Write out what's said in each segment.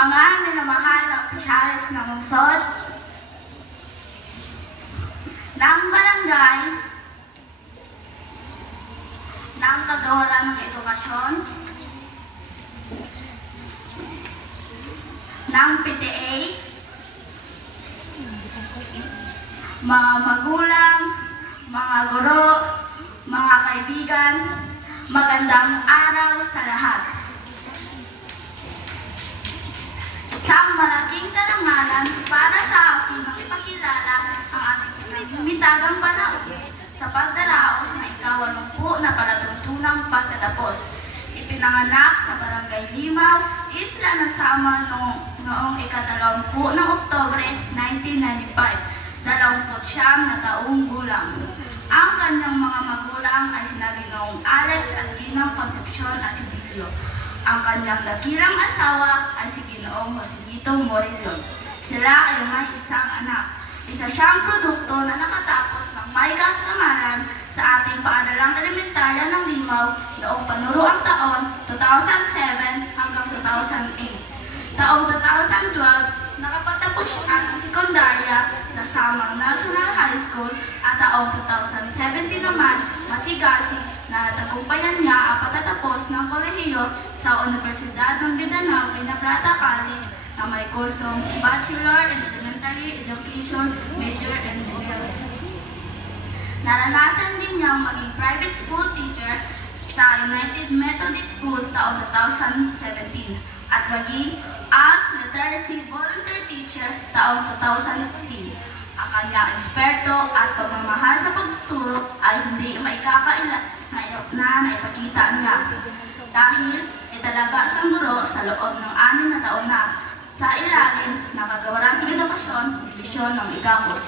Mga minamahal na opisyalis ng lungsod, ng barangay, ng kagawaran ng edukasyon, ng PTA, mga magulang, mga guro, mga kaibigan, magandang araw sa lahat. Isang malaking karangalan para sa akin ang ipakilala ang ating pinagmimitagang panahon sa pagdaraos na ika-80 na palatuntunang pagtatapos. Ipinanganak sa Barangay Limaw, Isla ng Sama noong ika-20 ng Oktubre 1995, 29 na taong gulang. Ang kanyang mga magulang ay sina Ginoong Alex at Ginang Concepcion at Sibilio. Ang kanyang dakilang asawa ay si Ginoong Joselito Morillo. Sila ay may isang anak. Isa siyang produkto na nakatapos ng may karangalan sa ating paaralang elementarya ng Limaw noong panuruang taon 2007 hanggang 2008. Taong 2012, nakapagtapos siya ng sekundarya sa Samang National High School at taong 2017 naman, masigasig na natagumpayan niya ang pagtatapos ng kolehiyo sa Universidad ng Mindanao Pinaplata College na may kursong Bachelor in Elementary Education, Major in Engineering. Naranasan din niyang maging private school teacher sa United Methodist School taong 2017 at maging as literacy volunteer teacher taong 2015. Ang kanyang eksperto at pagmamahal sa pagtuturo ay hindi maikakaila na naipakita niya. Dahil talaga siyang guro sa loob ng 6 na taon na sa ilalim ng kagawaran ng edukasyon, divisyon ng Igapos.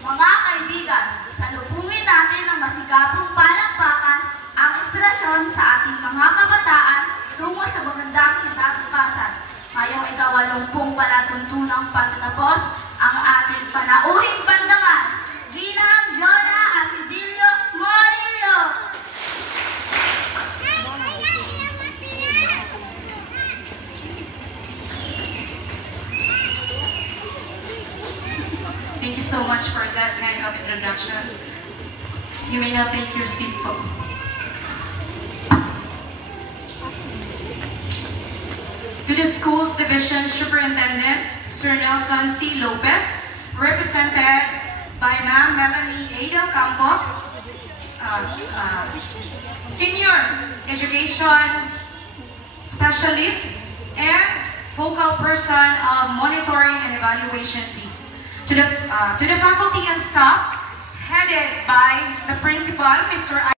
Mga kaibigan, salubungin natin ang masigapong palakpakan ang inspirasyon sa ating mga kabataan tungo sa magandang kinabukasan. Ngayong ika-80 palatuntunang pagtatapos, ang ating panauhing bandangan, Ginang Jonah Asidilio Morillo. Thank you so much for that kind of introduction. You may now take your seats po. To the school's division superintendent, Sir Nelson C. Lopez, represented by Ma'am Melanie A. Del Campo, senior education specialist and focal person of monitoring and evaluation team. To the faculty and staff, headed by the principal, Mr.